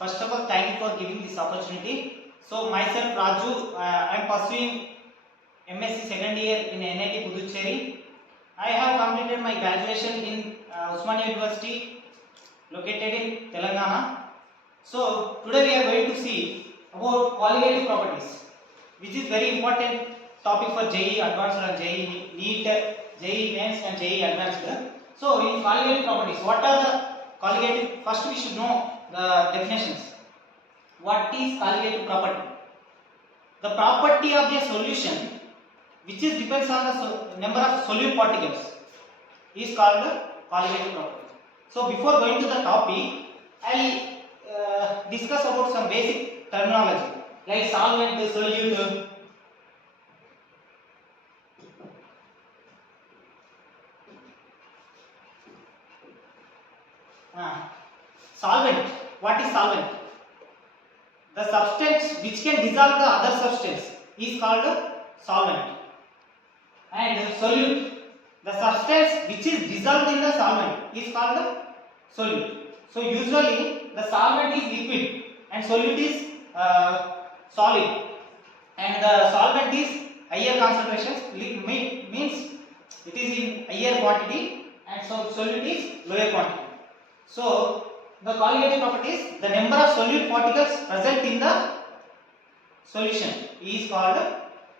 First of all, thank you for giving this opportunity. So myself Raju, I am pursuing MSc second year in NIT Puducherry. I have completed my graduation in Usmania University located in Telangana. So today we are going to see about colligative properties, which is very important topic for JEE Advanced and JEE NEET, JEE Mains and JEE Advanced. So in colligative properties, what are the colligative? First we should know the definitions. What is colligative property? The property of a solution which is depends on the number of solute particles is called the colligative property. So before going to the topic, I will discuss about some basic terminology like solvent, solute. Solvent. What is solvent? The substance which can dissolve the other substance is called solvent. And solute. The substance which is dissolved in the solvent is called solute. So usually the solvent is liquid and solute is solid. And the solvent is higher concentrations, means it is in higher quantity, and so solute is lower quantity. So the colligative properties, the number of solute particles present in the solution is called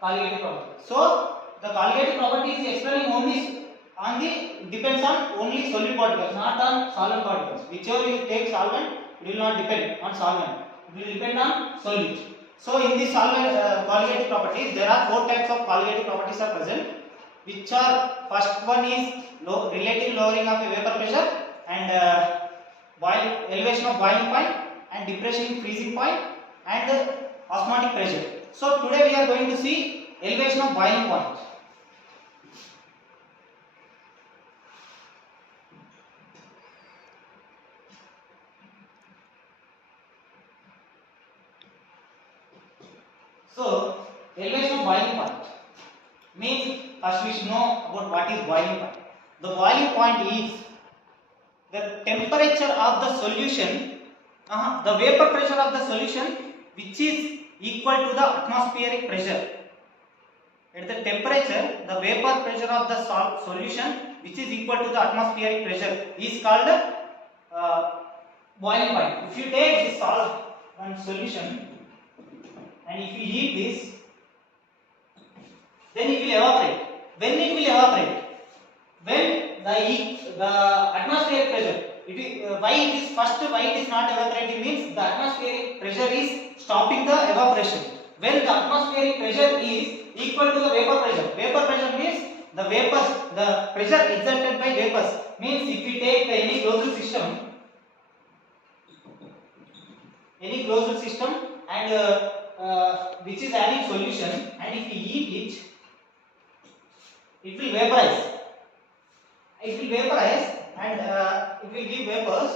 colligative property. So the colligative property is explaining only on the depends on only solute particles, not on solvent particles. Whichever you take solvent, it will not depend on solvent. It will depend on solute. So in this solvent colligative properties, there are 4 types of colligative properties are present, which are first one is relative lowering of a vapor pressure and elevation of boiling point and depression in freezing point and osmotic pressure. So today we are going to see elevation of boiling point. So elevation of boiling point means first we should know about what is boiling point. The boiling point is the temperature of the solution, the vapor pressure of the solution which is equal to the atmospheric pressure. At the temperature, the vapor pressure of the solution which is equal to the atmospheric pressure is called boiling point. If you take this one solution and if you heat this, then it will evaporate. When it will evaporate? When the atmospheric pressure, why it is not evaporating means the atmospheric pressure is stopping the evaporation. When the atmospheric pressure is equal to the vapor pressure, vapor pressure means the vapors, the pressure exerted by vapors, means if we take any closed system and which is having solution, and if we heat it, it will vaporize. It will vaporize and it will give vapors.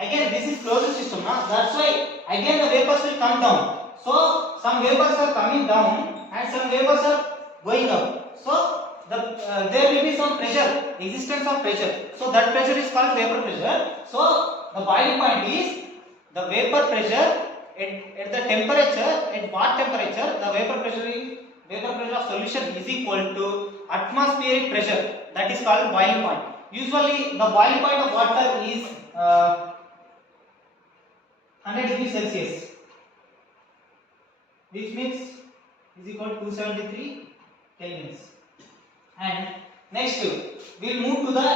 Again, this is closed system, that's why again the vapors will come down. So some vapors are coming down and some vapors are going up. So there will be some pressure, existence of pressure. So that pressure is called vapor pressure. So the boiling point is the vapor pressure at the temperature. At what temperature? The vapor pressure of solution is equal to atmospheric pressure. That is called boiling point. Usually the boiling point of water is 100 degrees Celsius, which means is equal to 273 kelvins. And next we will move to the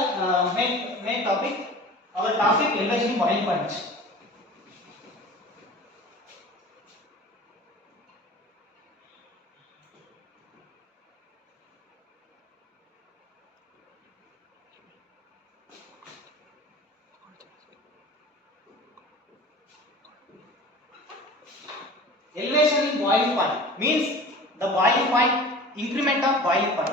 main topic. Our topic, elevation of boiling point. Elevation in boiling point means the boiling point, increment of boiling point.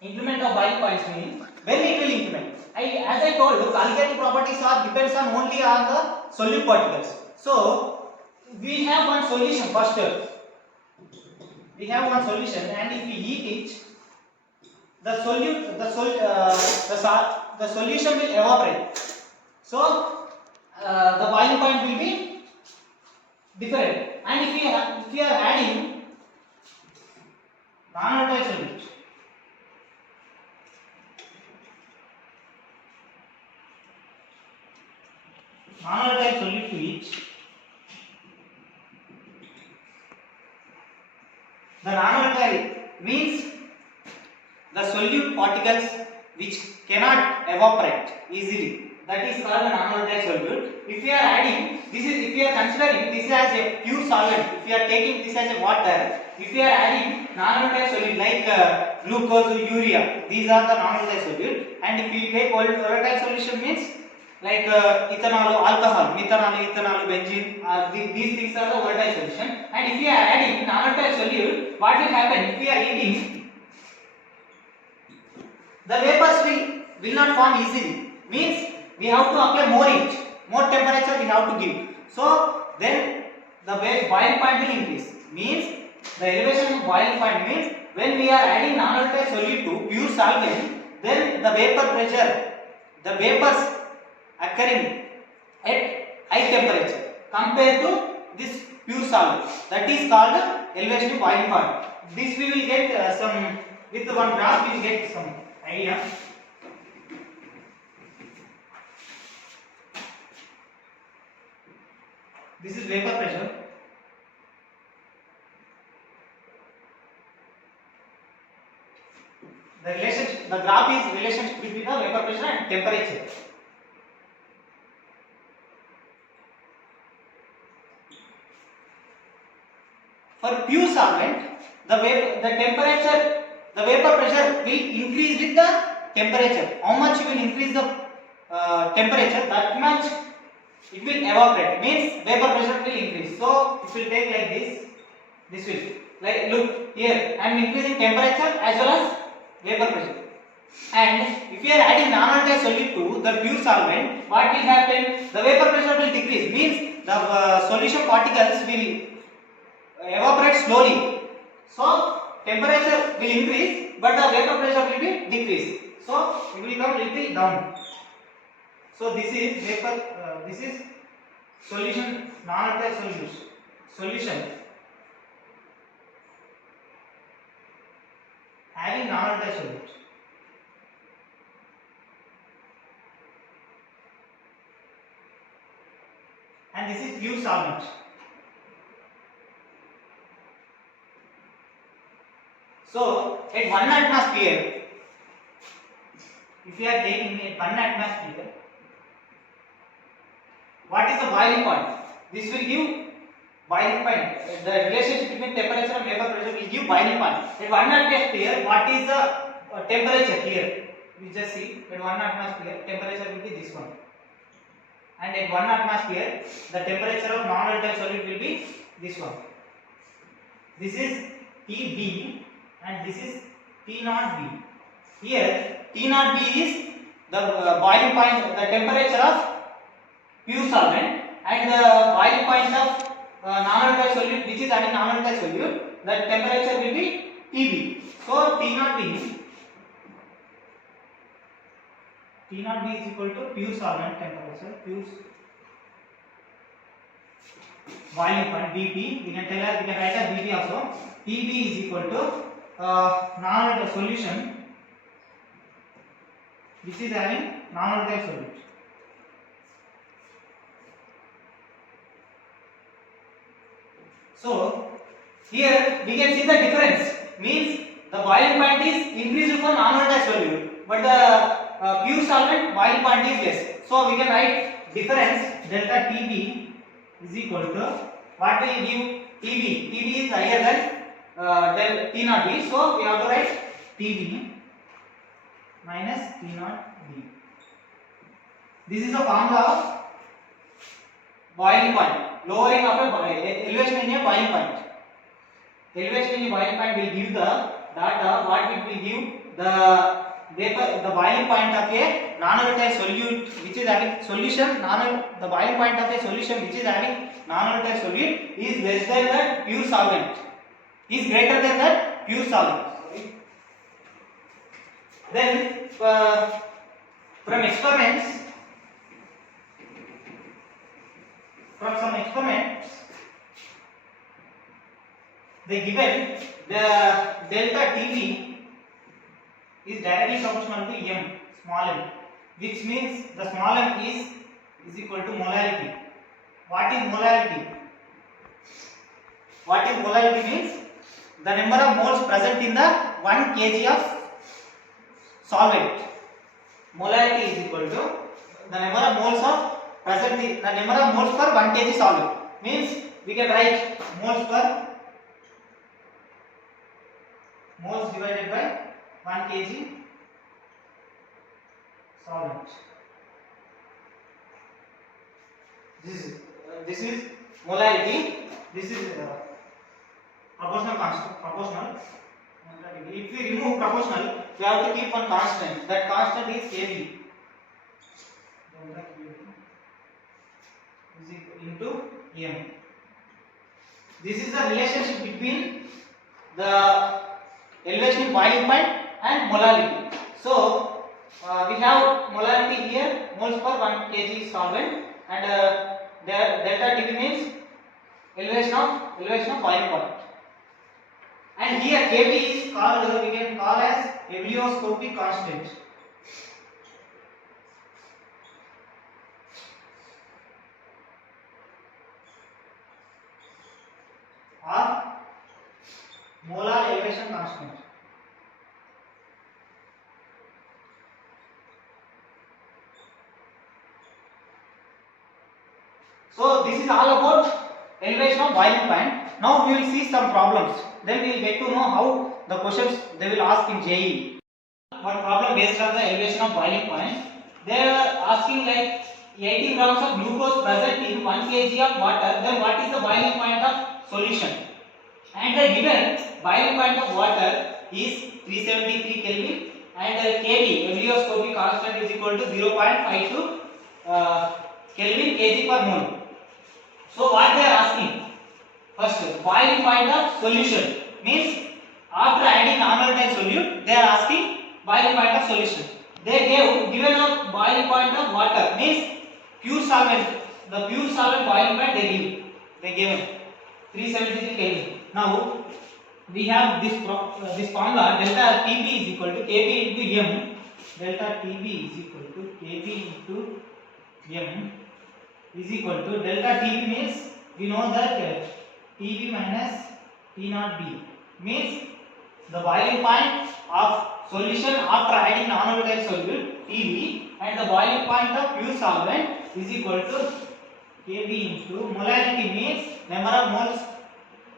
Increment of boiling points means when it will increment. As I told you, colligative properties depends on only on the solute particles. So we have one solution first. We have one solution, and if we heat it, the solution will evaporate. So the boiling point will be if we are adding non-volatile solute, non-volatile solute to it, the non-volatile means the solute particles which cannot evaporate easily. That is called a non-volatile solute. If we are adding, this is if we are considering this as a pure solvent, if we are taking this as a water, if we are adding non-volatile solute like glucose, urea, these are the non-volatile solute. And if we take volatile solution means like ethanol, alcohol, methanol, ethanol, benzene, these things are the volatile solution. And if we are adding non-volatile solute, what will happen? If we are heating, the vapors will not form easily. Means we have to apply more heat, more temperature we have to give. So then the boiling point will increase. Means the elevation of boiling point means when we are adding non-volatile solute to pure solvent, then the vapor pressure, the vapors occurring at high temperature compared to this pure solvent. That is called elevation of boiling point. This we will get some with one graph. We will get some idea. This is vapor pressure. The graph is relationship between the vapor pressure and temperature. For pure solvent, the vapor pressure will increase with the temperature. How much you will increase the temperature, that much it will evaporate. Means vapor pressure will increase. So it will take like this. This will like look here. I am increasing temperature as well as vapor pressure. And if we are adding non-volatile solute to the pure solvent, what will happen? The vapor pressure will decrease. Means the solution particles will evaporate slowly. So temperature will increase, but the vapor pressure will be decreased. So it will come little down. So this is vapor. This is solution, non-volatile solution having non-volatile solute. And this is pure solvent. So at 1 atmosphere, if we are taking at 1 atmosphere, what is the boiling point? This will give boiling point. The relationship between temperature and vapor pressure will give boiling point. At 1 atmosphere, what is the temperature here? We just see at 1 atmosphere, temperature will be this one. And at 1 atmosphere, the temperature of non-volatile solute will be this one. This is TB and this is T0B. Here, T0B is the boiling point, the temperature of pure solvent, and the boiling point of non-volatile solute, which is having non-volatile solute, the temperature will be TB. So T0B is equal to pure solvent temperature, pure boiling point BP. We can write as BP also. TB is equal to non-volatile solution which is having non-volatile solute. So here we can see the difference. Means the boiling point is increased for non-volatile solute, but the pure solvent boiling point is less. So we can write difference delta TB is equal to what we give TB. TB is higher than del T0B. So we have to write TB minus T0B. This is the formula of boiling point. Lowering of a elevation in a boiling point. Elevation in a boiling point will give the data. What it will give the vapor, the boiling point of a non-volatile solute which is having solution. The boiling point of a solution which is having non-volatile solute is less than that pure solvent. Is greater than that pure solvent. Then from experiments. From some experiments, they given the delta TB is directly proportional to m, small m, which means the small m is equal to molarity. What is molarity? What is molarity means the number of moles present in the 1 kg of solvent. Molarity is equal to the number of moles of present in the number of moles per 1 kg solvent. Means we can write moles divided by 1 kg solvent. This is molarity. This is proportional constant. Proportional. If we remove proportional, we have to keep one constant. That constant is Kb. Delta Kb is into m. This is the relationship between the elevation in boiling point and molarity. So we have molarity here, moles per 1 kg solvent, and delta Tb means elevation of boiling point. And here Kb is called, we can call as abilioscopic constant. Or molar elevation constant. So this is all about elevation of boiling point. Now we will see some problems. Then we will get to know how the questions they will ask in JEE. One problem based on the elevation of boiling point. They are asking like 18 grams of glucose present in 1 kg of water. Then what is the boiling point of solution? And the given boiling point of water is 373 Kelvin, and Kb, abilioscopic constant, is equal to 0.52 Kelvin kg per mole. So what they are asking? First, boiling point of solution means after adding non-volatile solute, they are asking boiling point of solution. They given a boiling point of water means pure solvent. The pure solvent boiling point they given 373 Kelvin. Now we have this formula, delta Tb is equal to Kb into m. Delta Tb is equal to Kb into m is equal to delta Tb means we know that Tb minus T0b means the boiling point of solution after adding non-volatile solute Tb, and the boiling point of pure solvent is equal to Kb into molarity means number of moles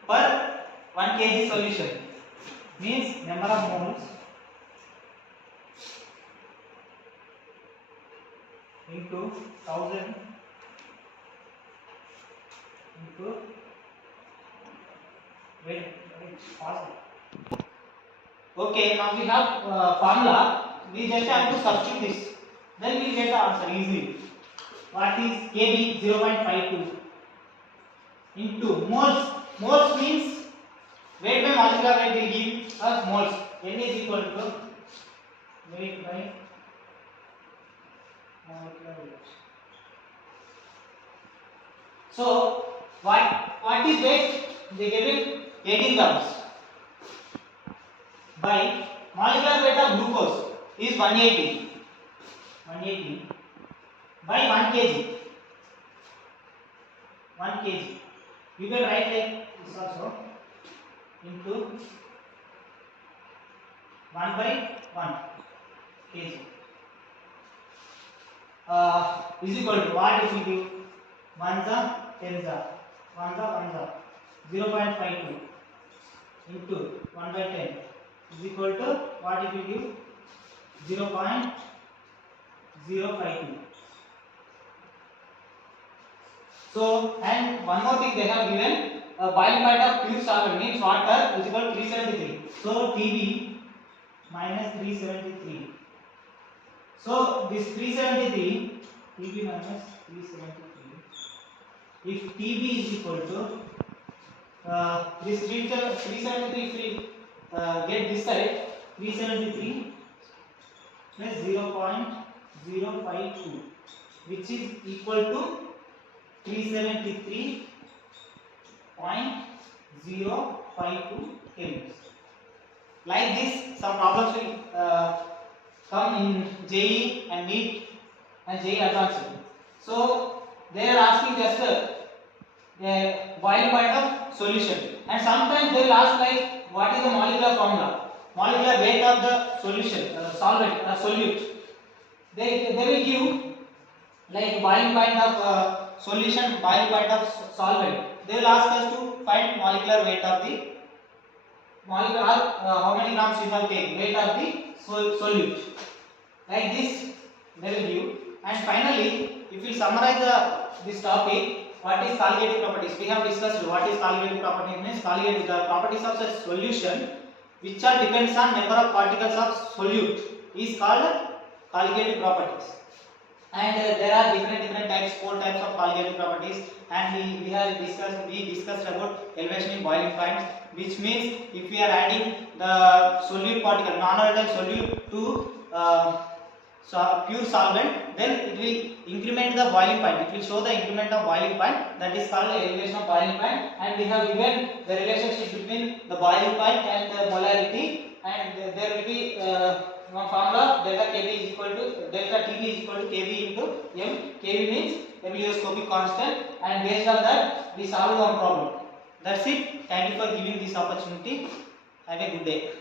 per 1 kg solution, means number of moles into 1000 into wait pause. Okay, now we have formula. We just have to substitute this, then we get the answer easily. What is Kb? 0.52 into moles. Moles means weight by molecular weight will give us moles. N is equal to weight by molecular weight. So what is weight? They gave it 18 grams. By molecular weight of glucose is 180 by 1 kg. 1 kg. You can write like this also, into 1 by 1 kg is equal to what it will give? 1 za 10 za 1 za 1 za 0.52 into 1 by 10 is equal to what it will give? 0.052. So, and one more thing they have given, a boiling point of pure solvent means water is equal to 373. So Tb minus 373. So this 373, Tb minus 373. If Tb is equal to this 373, if we get this side, 373 plus 0.052, which is equal to 373.5. 0.52 kelvins. Like this, some problems will come in JEE and NEET and JEE advanced. So they are asking just a boiling point of solution, and sometimes they will ask like what is the molecular formula, molecular weight of the solution, solvent or solute. They will give like boiling point of solution, boiling point of solvent. They will ask us to find molecular weight of the molecular, how many grams you have taken, weight of the solute. Like this they will give. And finally, if we summarize this topic, what is colligative properties? We have discussed what is colligative property. Means colligative, the properties of such solution which are depends on number of particles of solute is called colligative properties. And there are different types, 4 types of colligative properties, and we discussed about elevation in boiling point, which means if we are adding the solute particle, non-volatile solute to pure solvent, then it will increment the boiling point, it will show the increment of boiling point, that is called elevation of boiling point. And we have given the relationship between the boiling point and the molarity, and there will be one formula, delta Tb is equal to Kb into M. Kb means stereoscopic constant, and based on that we solve one problem. That's it. Thank you for giving this opportunity. Have a good day.